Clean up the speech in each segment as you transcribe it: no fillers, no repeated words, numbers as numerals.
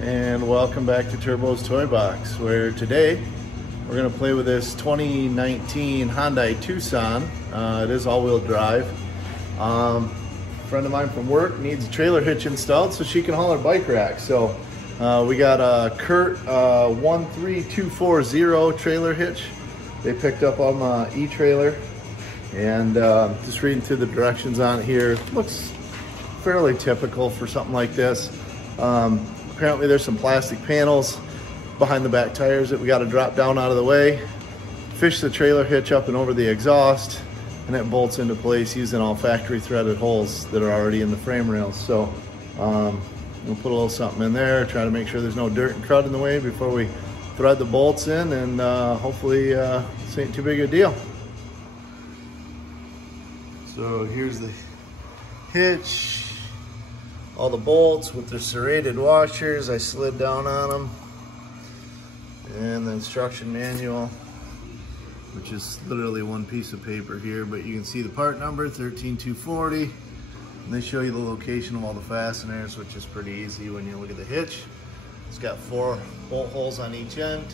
And welcome back to Turbo's Toy Box, where today we're going to play with this 2019 Hyundai Tucson. It is all-wheel drive. A friend of mine from work needs a trailer hitch installed so she can haul her bike rack. So we got a Curt 13240 trailer hitch. They picked up on my e-trailer, and just reading through the directions on it here, looks fairly typical for something like this. Apparently there's some plastic panels behind the back tires that we got to drop down out of the way, fish the trailer hitch up and over the exhaust, and it bolts into place using all factory threaded holes that are already in the frame rails. So we'll put a little something in there, try to make sure there's no dirt and crud in the way before we thread the bolts in, and hopefully this ain't too big a deal. So here's the hitch. All the bolts with their serrated washers, I slid down on them. And the instruction manual, which is literally one piece of paper here, but you can see the part number, 13240. And they show you the location of all the fasteners, which is pretty easy when you look at the hitch. It's got 4 bolt holes on each end,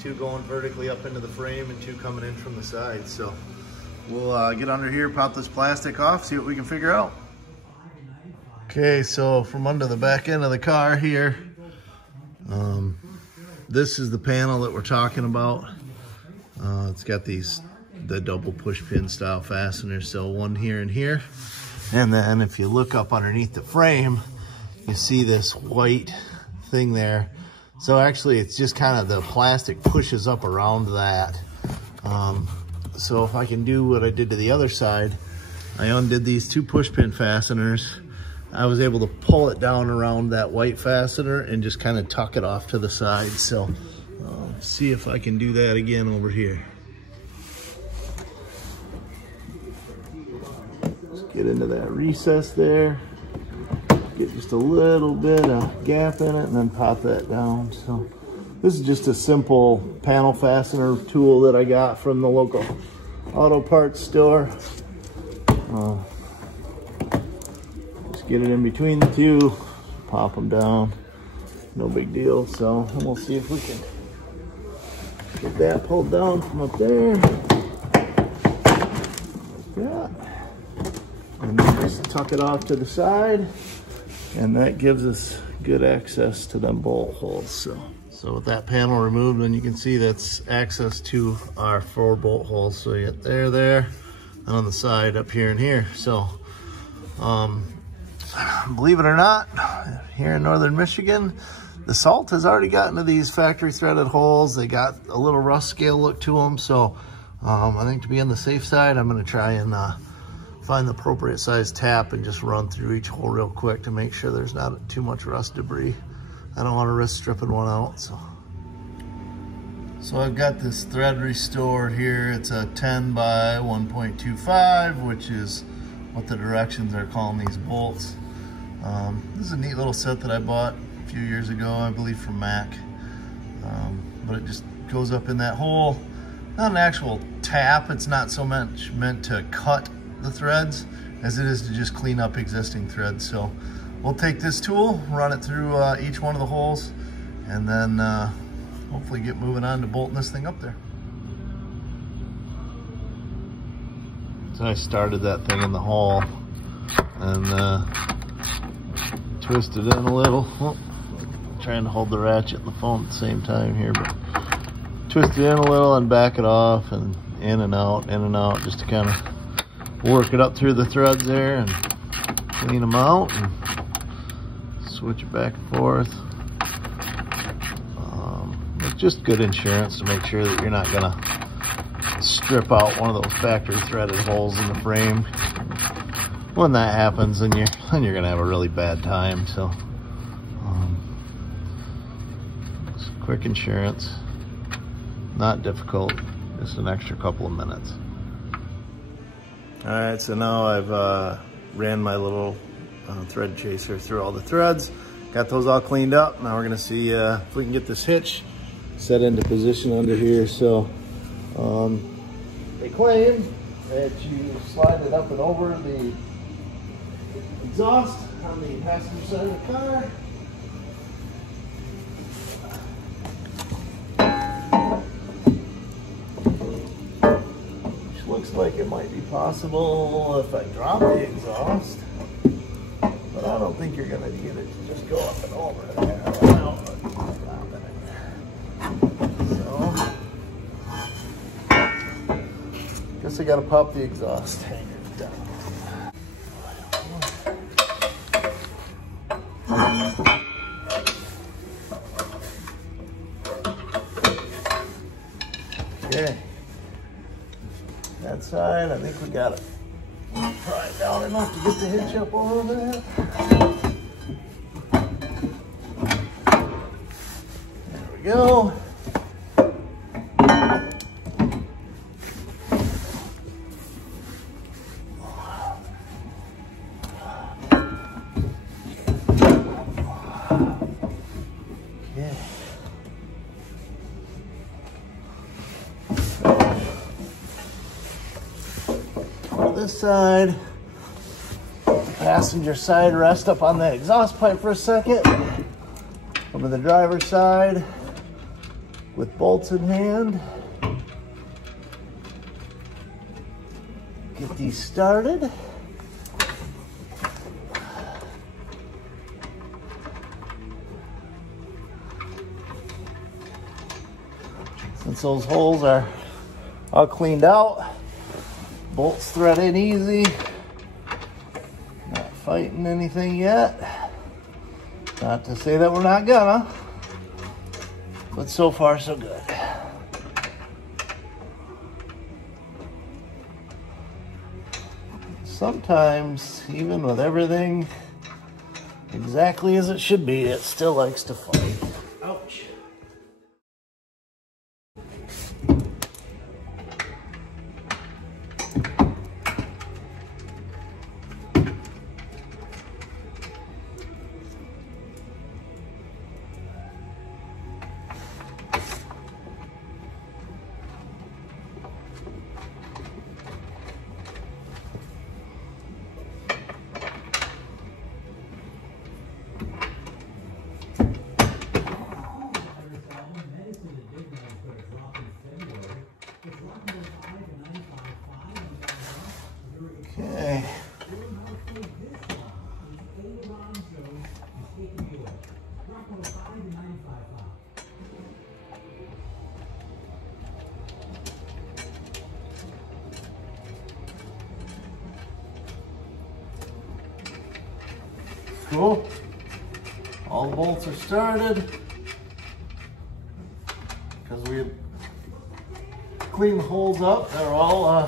2 going vertically up into the frame and 2 coming in from the side. So we'll get under here, pop this plastic off, see what we can figure out. Okay, so from under the back end of the car here, this is the panel that we're talking about. It's got the double push pin style fasteners, so one here and here. And then if you look up underneath the frame, you see this white thing there. So actually it's just kind of the plastic pushes up around that. So if I can do what I did to the other side, I undid these 2 push pin fasteners. I was able to pull it down around that white fastener and just kind of tuck it off to the side. So see if I can do that again over here. Just get into that recess there, get just a little bit of gap in it, and then pop that down. So this is just a simple panel fastener tool that I got from the local auto parts store. Get it in between the 2, pop them down, no big deal. So we'll see if we can get that pulled down from up there, like that, and then just tuck it off to the side, and that gives us good access to them bolt holes. So with that panel removed, then you can see that's access to our 4 bolt holes. So you get there, and on the side up here and here. So believe it or not, here in northern Michigan, the salt has already gotten to these factory threaded holes. They got a little rust scale look to them. So I think to be on the safe side, I'm going to try and find the appropriate size tap and just run through each hole real quick to make sure there's not too much rust debris. I don't want to risk stripping one out. So I've got this thread restored here. It's a 10 by 1.25, which is what the directions are calling these bolts. This is a neat little set that I bought a few years ago, I believe from Mac. But it just goes up in that hole. Not an actual tap. It's not so much meant to cut the threads as it is to just clean up existing threads. So we'll take this tool, run it through each one of the holes, and then hopefully get moving on to bolting this thing up there. So I started that thing in the hole and twisted in a little. Oh, trying to hold the ratchet and the phone at the same time here, but twist it in a little and back it off, and in and out, just to kind of work it up through the threads there and clean them out and switch it back and forth. It's just good insurance to make sure that you're not gonna strip out one of those factory threaded holes in the frame. When that happens, then you're gonna have a really bad time. So it's quick insurance, not difficult, just an extra couple of minutes. All right, so now I've ran my little thread chaser through all the threads, got those all cleaned up. Now we're gonna see if we can get this hitch set into position under here. So they claim that you slide it up and over the exhaust on the passenger side of the car, might be possible if I drop the exhaust, but I don't think you're gonna get it to just go up and over there without dropping it. So, guess I gotta pop the exhaust hanger down. Okay, that side, I think we got it pried down enough to get the hitch up over there. There we go. This side, passenger side, rest up on the exhaust pipe for a second. Over the driver's side with bolts in hand. Get these started. Since those holes are all cleaned out, bolts thread in easy. Not fighting anything yet. Not to say that we're not gonna, but so far so good. Sometimes, even with everything exactly as it should be, it still likes to fight. Ouch. Okay. Cool. All the bolts are started because we cleaned the holes up. They're all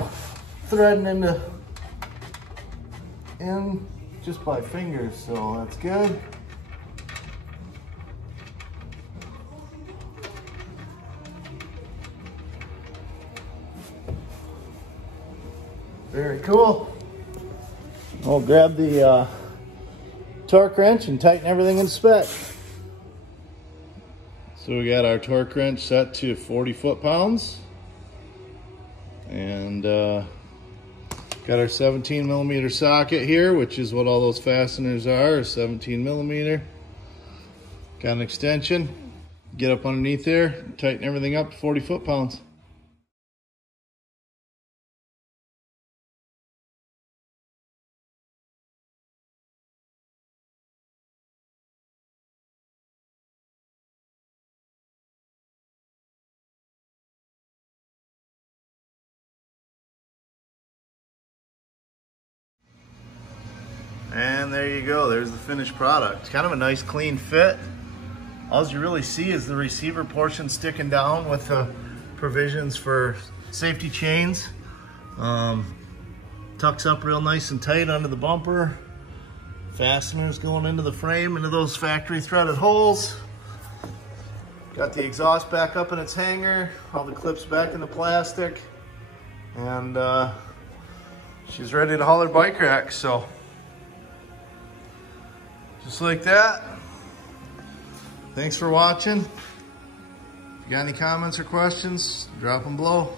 threading in just by fingers, so that's good. Very cool. We'll grab the torque wrench and tighten everything in spec. So we got our torque wrench set to 40 foot-pounds, and got our 17mm socket here, which is what all those fasteners are, 17mm. Got an extension. Get up underneath there, tighten everything up to 40 foot-pounds. And there you go, there's the finished product. Kind of a nice clean fit. All you really see is the receiver portion sticking down with the provisions for safety chains. Tucks up real nice and tight under the bumper. Fasteners going into the frame, into those factory threaded holes. Got the exhaust back up in its hanger, all the clips back in the plastic. And she's ready to haul her bike rack, so. Just like that. Thanks for watching. If you got any comments or questions, drop them below.